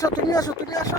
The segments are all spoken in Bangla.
আসো তুমি আসো তুমি আসো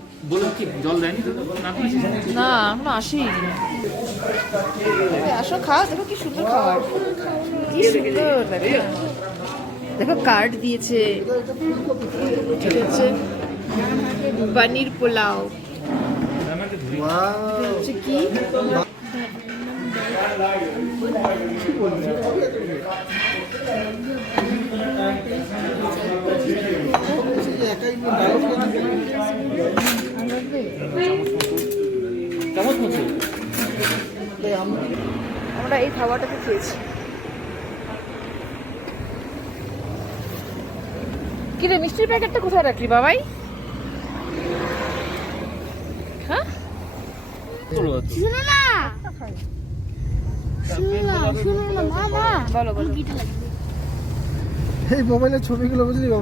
কি জল দেয়নি না আমরা আসি আসো খাওয়া দেখো কি সুন্দর খাবার। কি সুন্দর দেখো। কার্ড দিয়েছে। ঠিক আছে পনির পোলাও। কি? একাই আমরা এই খাবারটাকে খেয়েছি কি রে মিষ্টির প্যাকেটটা কোথায় রাখলি বাবাই হ্যাঁ না এই মোবাইলের ছবিগুলো বুঝলি বাবা।